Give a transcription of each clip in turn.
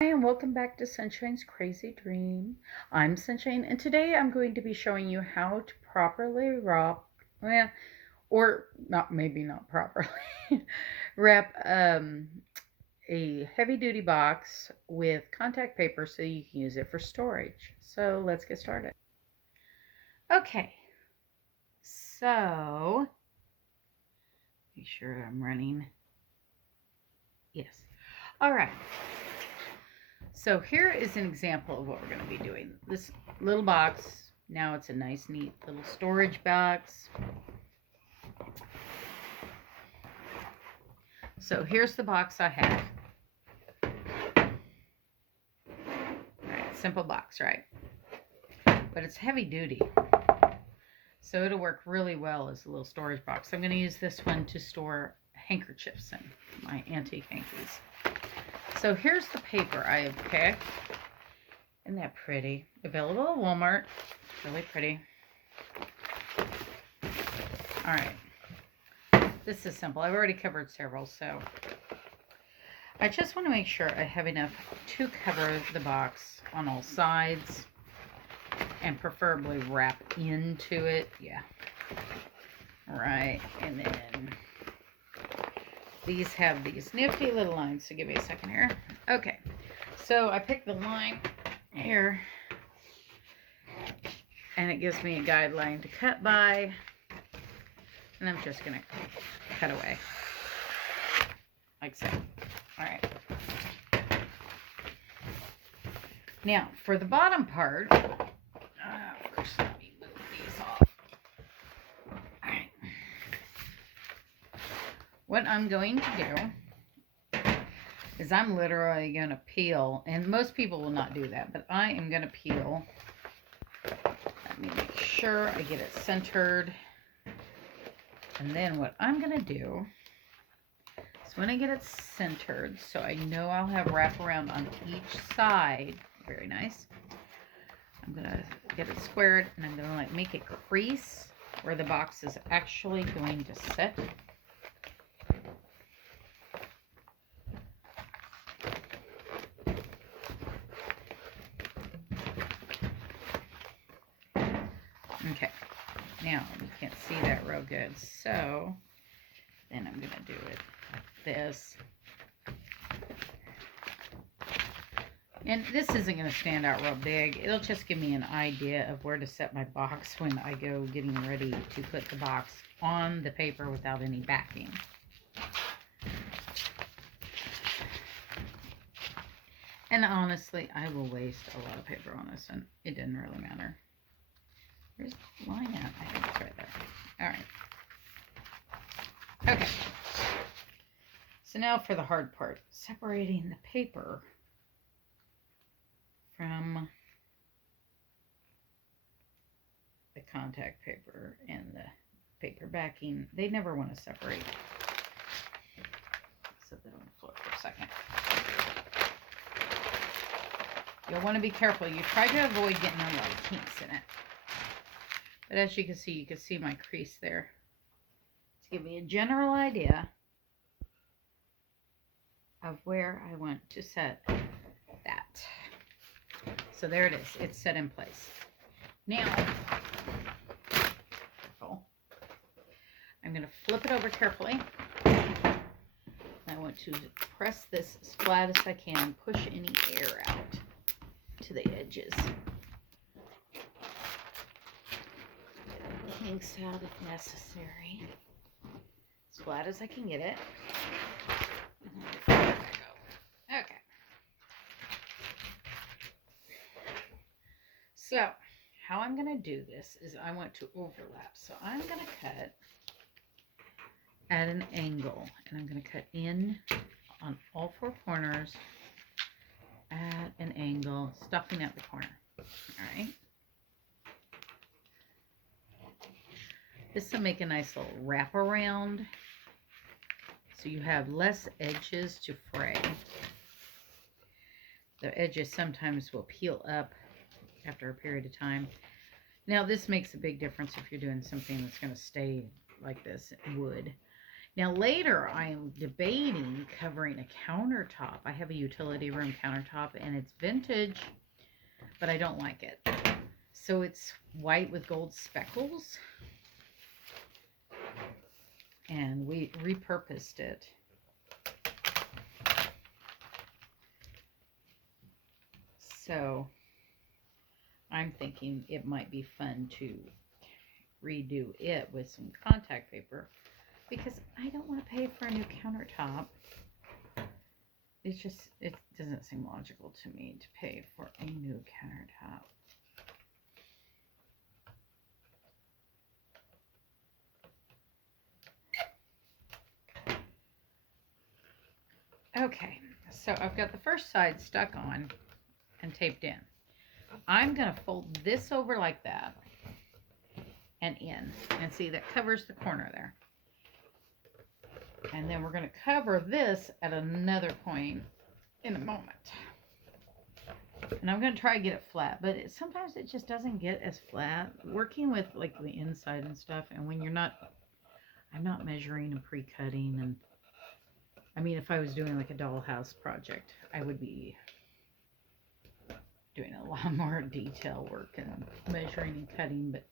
Hi, and welcome back to Sunshine's Crazy Dream. I'm Sunshine, and today I'm going to be showing you how to properly wrap, well, or not, maybe not properly, wrap a heavy duty box with contact paper so you can use it for storage. So let's get started. Okay, so be sure I'm running. Yes. All right. So here is an example of what we're going to be doing. This little box, now it's a nice, neat little storage box. So here's the box I have. All right, simple box, right? But it's heavy duty. So it'll work really well as a little storage box. I'm going to use this one to store handkerchiefs in, my antique hankies. So here's the paper I have picked. Isn't that pretty? Available at Walmart. Really pretty. All right. This is simple. I've already covered several, so I just want to make sure I have enough to cover the box on all sides and preferably wrap into it. Yeah. All right. And then these have these nifty little lines. So give me a second here. Okay. So I picked the line here, and it gives me a guideline to cut by, and I'm just gonna cut away like so. All right. Now for the bottom part, of course, let me move these off. All right. What I'm going to do is I'm literally going to peel, and most people will not do that, but I am going to peel. Let me make sure I get it centered. And then what I'm going to do is when I get it centered, so I know I'll have wraparound on each side, very nice, I'm going to get it squared, and I'm going to like make a crease where the box is actually going to sit. Okay, now you can't see that real good, so then I'm going to do it like this. And this isn't going to stand out real big. It'll just give me an idea of where to set my box when I go getting ready to put the box on the paper without any backing. And honestly, I will waste a lot of paper on this, and it didn't really matter. Where's the line at? I think it's right there. All right. Okay. So now for the hard part, separating the paper from the contact paper and the paper backing. They never want to separate. Set that on the floor for a second. You'll want to be careful. You try to avoid getting a lot of kinks in it. But as you can see my crease there. To give me a general idea of where I want to set that. So there it is. It's set in place. Now, I'm going to flip it over carefully. I want to press this as flat as I can, push any air out to the edges. Get kinks out if necessary. As flat as I can get it. There we go. Okay. So, how I'm going to do this is I want to overlap. So I'm going to cut at an angle, and I'm going to cut in on all four corners at an angle, stopping at the corner. All right. This will make a nice little wraparound, so you have less edges to fray. The edges sometimes will peel up after a period of time. Now this makes a big difference if you're doing something that's going to stay like this, wood. Now later I am debating covering a countertop. I have a utility room countertop and it's vintage, but I don't like it. So it's white with gold speckles. And we repurposed it. So I'm thinking it might be fun to redo it with some contact paper because I don't want to pay for a new countertop. It doesn't seem logical to me to pay for a new countertop. Okay, so I've got the first side stuck on and taped in. I'm going to fold this over like that and in. And see, that covers the corner there. And then we're going to cover this at another point in a moment. And I'm going to try to get it flat, but sometimes it just doesn't get as flat. Working with like the inside and stuff, and when you're not, I'm not measuring and pre-cutting. And I mean, if I was doing like a dollhouse project, I would be doing a lot more detail work and measuring and cutting, but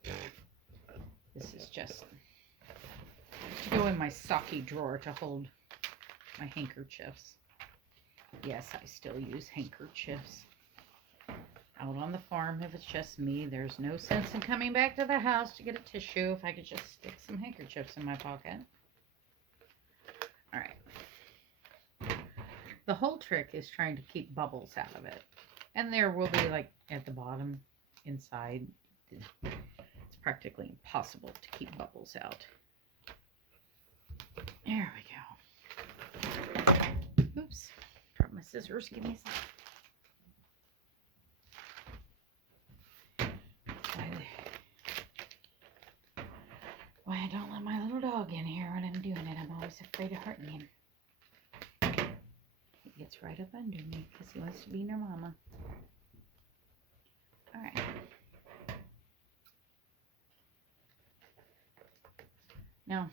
this is just to go in my socky drawer to hold my handkerchiefs. Yes, I still use handkerchiefs. Out on the farm, if it's just me, there's no sense in coming back to the house to get a tissue if I could just stick some handkerchiefs in my pocket. All right. The whole trick is trying to keep bubbles out of it. And there will be, like, at the bottom, inside, it's practically impossible to keep bubbles out. There we go. Oops. Drop my scissors. Give me a second. Why, don't let my little dog in here when I'm doing it. I'm always afraid of hurting him. He gets right up under me because he wants to be near Mama. All right. Now,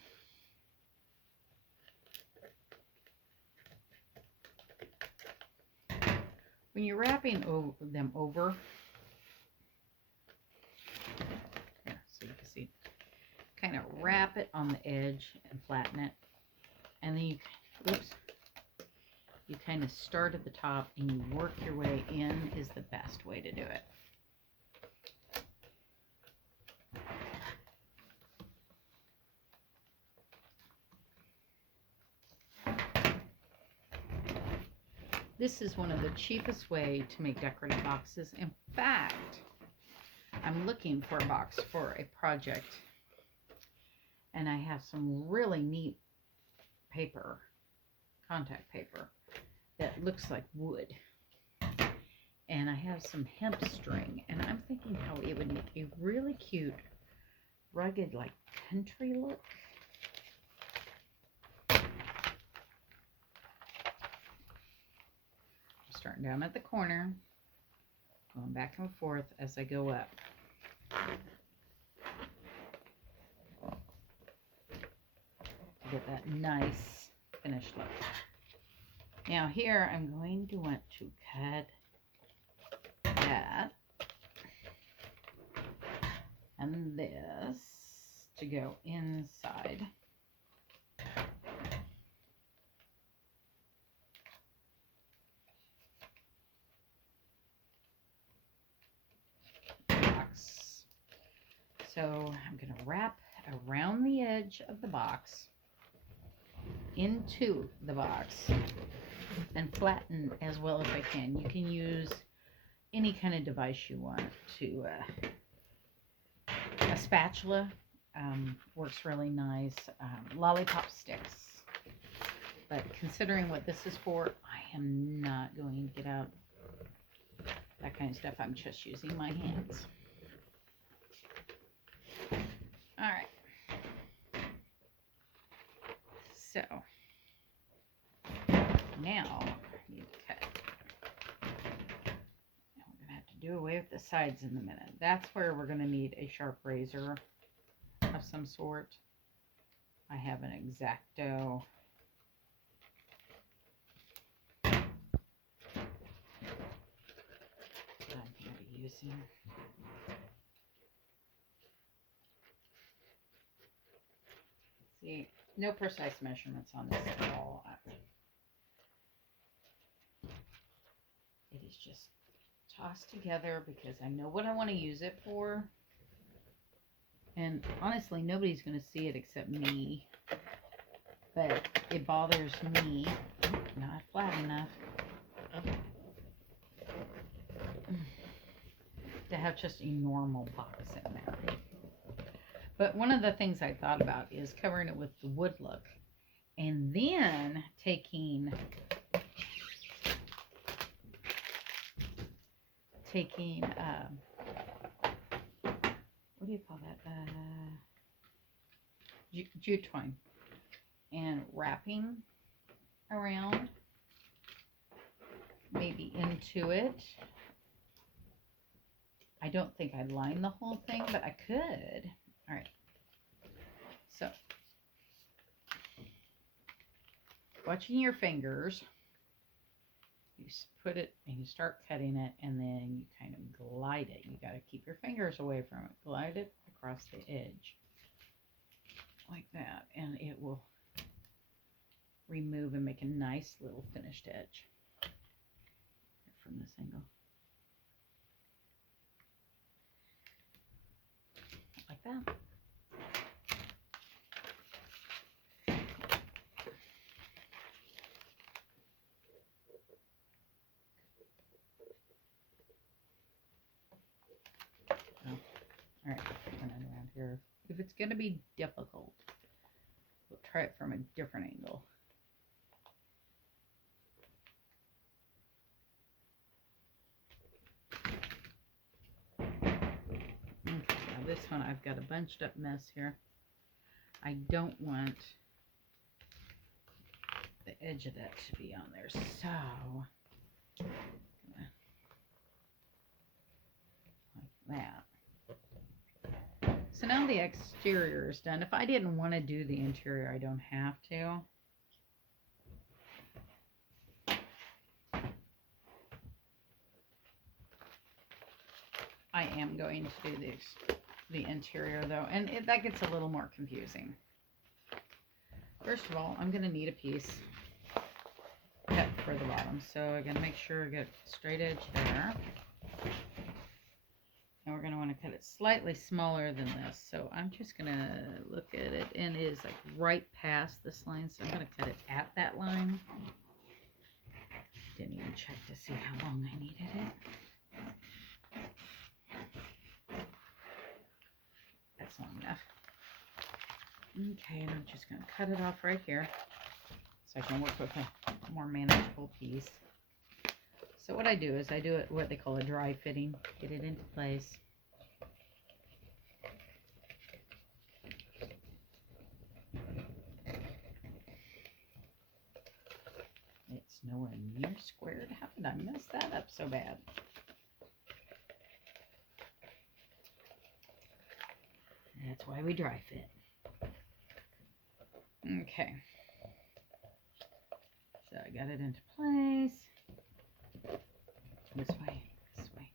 when you're wrapping them over, yeah, so you can see, kind of wrap it on the edge and flatten it, and then you kind of start at the top and you work your way in is the best way to do it. This is one of the cheapest way to make decorative boxes. In fact, I'm looking for a box for a project, and I have some really neat paper, contact paper, that looks like wood. And I have some hemp string, and I'm thinking how it would make a really cute, rugged, like country look. Starting down at the corner, going back and forth as I go up. To get that nice finished look. Now here I'm going to want to cut that and this to go inside. So I'm going to wrap around the edge of the box into the box and flatten as well as I can. You can use any kind of device you want to. A spatula works really nice. Lollipop sticks. But considering what this is for, I am not going to get out that kind of stuff. I'm just using my hands. All right. So now I need to cut. Now we're going to have to do away with the sides in a minute. That's where we're going to need a sharp razor of some sort. I have an X-Acto. I'm going to be using. See, no precise measurements on this at all. It is just tossed together because I know what I want to use it for. And honestly, nobody's going to see it except me. But it bothers me. Not flat enough. To have just a normal box in there. But one of the things I thought about is covering it with the wood look. And then taking what do you call that? Jute twine. And wrapping around, maybe into it. I don't think I'd line the whole thing, but I could. All right. So, watching your fingers, you put it and you start cutting it, and then you kind of glide it. You got to keep your fingers away from it. Glide it across the edge like that, and it will remove and make a nice little finished edge from this angle. Like that. Oh, all right, turn it around here. If it's going to be difficult, we'll try it from a different angle. Okay, now this one I've got a bunched up mess here. I don't want the edge of that to be on there, so like that. So now the exterior is done. If I didn't want to do the interior, I don't have to. I am going to do the interior though, and that gets a little more confusing. First of all, I'm going to need a piece cut for the bottom, so I'm going to make sure I get straight edge there. And we're going to want to cut it slightly smaller than this, so I'm just going to look at it, and it is like right past this line, so I'm going to cut it at that line. Didn't even check to see how long I needed it. That's long enough. Okay, and I'm just going to cut it off right here so I can work with a more manageable piece. So what I do is I do it what they call a dry fitting, get it into place. It's nowhere near squared. How did I mess that up so bad? That's why we dry fit. Okay. So I got it into place. This way, this way.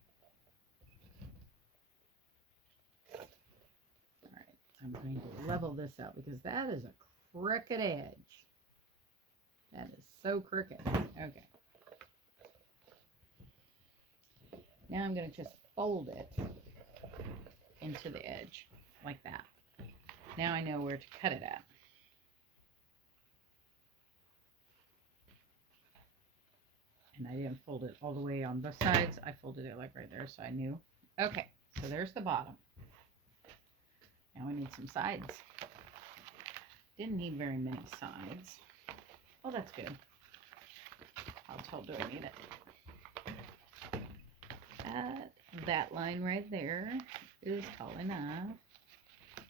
All right, I'm going to level this out because that is a crooked edge. That is so crooked. Okay. Now I'm going to just fold it into the edge like that. Now I know where to cut it at. And I didn't fold it all the way on both sides. I folded it like right there, so I knew. Okay, so there's the bottom. Now we need some sides. Didn't need very many sides. Oh, that's good. How tall do I need it? That line right there is tall enough.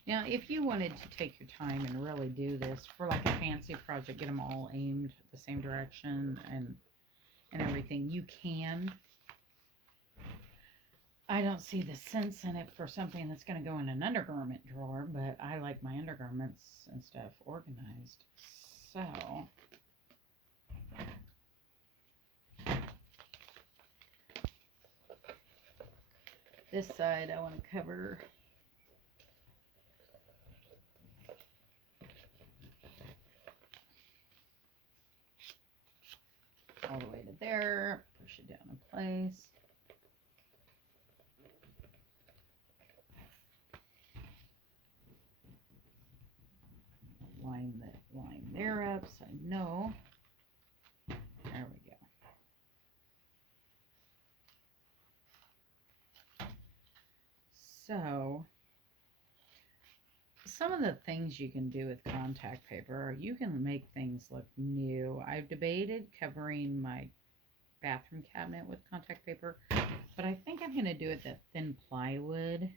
Now, if you wanted to take your time and really do this for like a fancy project, get them all aimed the same direction and everything, you can. I don't see the sense in it for something that's going to go in an undergarment drawer, but I like my undergarments and stuff organized. So, this side I want to cover all the way to there, push it down in place. Line that line there up so I know. There we go. So, some of the things you can do with contact paper are you can make things look new. I've debated covering my bathroom cabinet with contact paper, but I think I'm going to do it that thin plywood.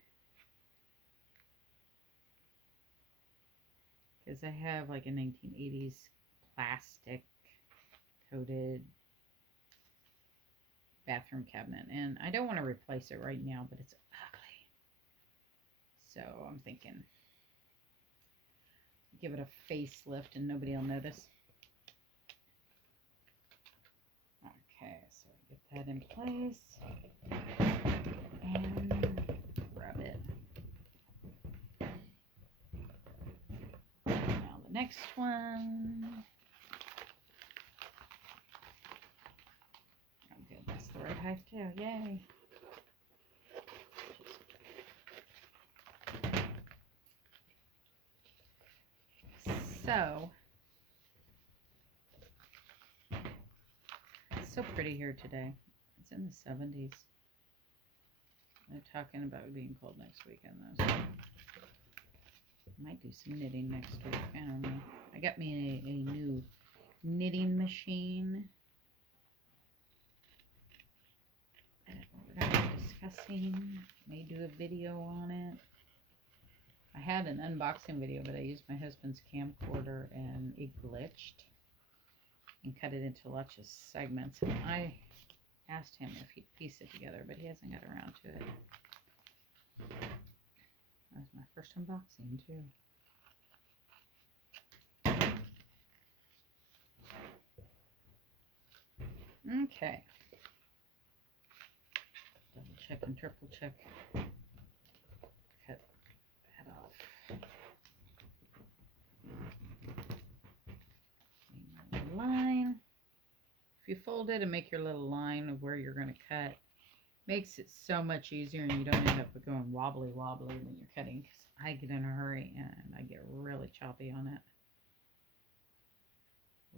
Because I have like a 1980s plastic coated bathroom cabinet, and I don't want to replace it right now, but it's ugly. So I'm thinking give it a facelift and nobody will notice. Okay, so get that in place and grab it. Now the next one. Oh good, that's the right height too, yay. So, it's so pretty here today. It's in the 70s. They're talking about it being cold next weekend though. So might do some knitting next week. I don't know. I got me a new knitting machine that we're going to be discussing. May do a video on it. I had an unboxing video, but I used my husband's camcorder and it glitched and cut it into lots of segments. And I asked him if he'd piece it together, but he hasn't got around to it. That was my first unboxing too. Okay. Double check and triple check. Cut that off. Line. If you fold it and make your little line of where you're going to cut, makes it so much easier and you don't end up going wobbly when you're cutting, because I get in a hurry and I get really choppy on it.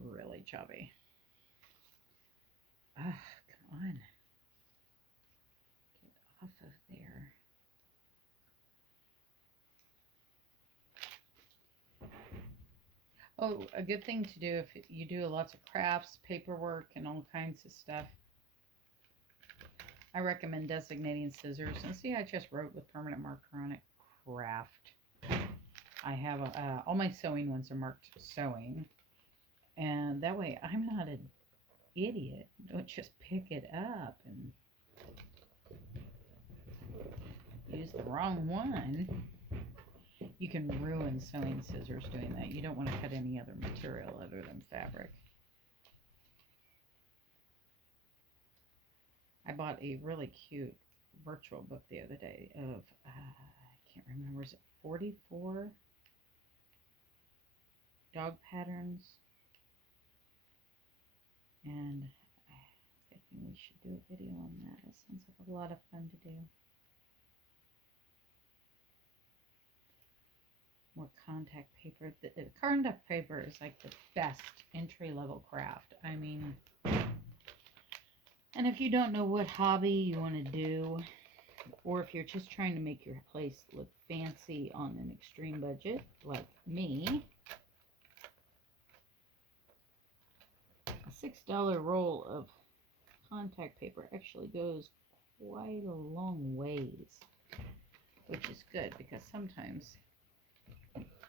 Really choppy. Ah, come on. Get off of there. Oh, a good thing to do if you do lots of crafts, paperwork, and all kinds of stuff, I recommend designating scissors. And see, I just wrote with permanent marker on it, craft. I have all my sewing ones are marked sewing. And that way I'm not an idiot. Don't just pick it up and use the wrong one. You can ruin sewing scissors doing that. You don't want to cut any other material other than fabric. I bought a really cute virtual book the other day of, I can't remember, is it 44 dog patterns? And I'm thinking we should do a video on that. It sounds like a lot of fun to do. More contact paper. The contact paper is like the best entry-level craft. I mean, and if you don't know what hobby you want to do, or if you're just trying to make your place look fancy on an extreme budget, like me, a $6 roll of contact paper actually goes quite a long ways, which is good because sometimes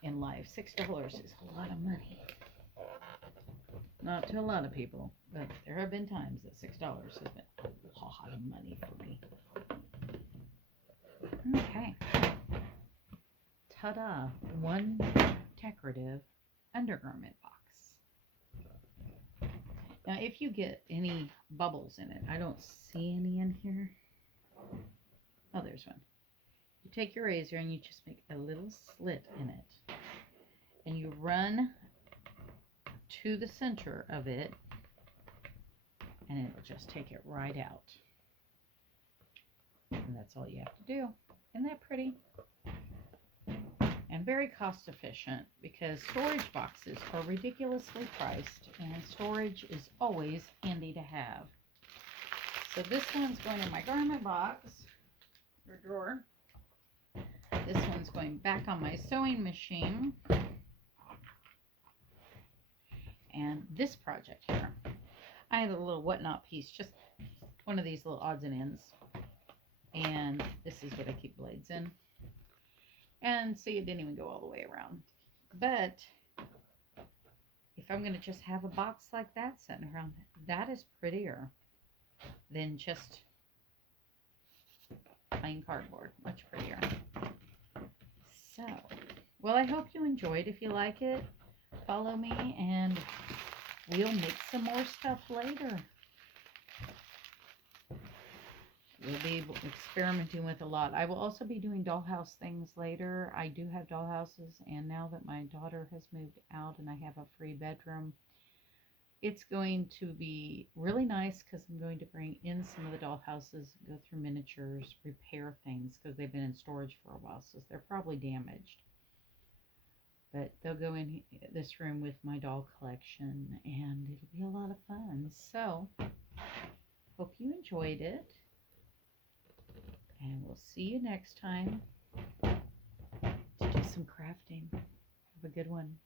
in life, $6 is a lot of money. Not to a lot of people, but there have been times that $6 has been a lot of money for me. ta-da, one decorative undergarment box. Now, if you get any bubbles in it, I don't see any in here. Oh, there's one. You take your razor and you just make a little slit in it. And you run to the center of it, and it'll just take it right out. And that's all you have to do. Isn't that pretty? And very cost efficient, because storage boxes are ridiculously priced, and storage is always handy to have. So this one's going in my garment box or drawer. This one's going back on my sewing machine. And this project here, I had a little whatnot piece, just one of these little odds and ends. And this is what I keep blades in. And see, it didn't even go all the way around. But if I'm going to just have a box like that sitting around, that is prettier than just plain cardboard. Much prettier. So, well, I hope you enjoyed. If you like it, follow me and we'll make some more stuff later. We'll be experimenting with a lot. I will also be doing dollhouse things later. I do have dollhouses, and now that my daughter has moved out and I have a free bedroom, it's going to be really nice because I'm going to bring in some of the dollhouses, go through miniatures, repair things because they've been in storage for a while, so they're probably damaged. But they'll go in this room with my doll collection, and it'll be a lot of fun. So, hope you enjoyed it. And we'll see you next time to do some crafting. Have a good one.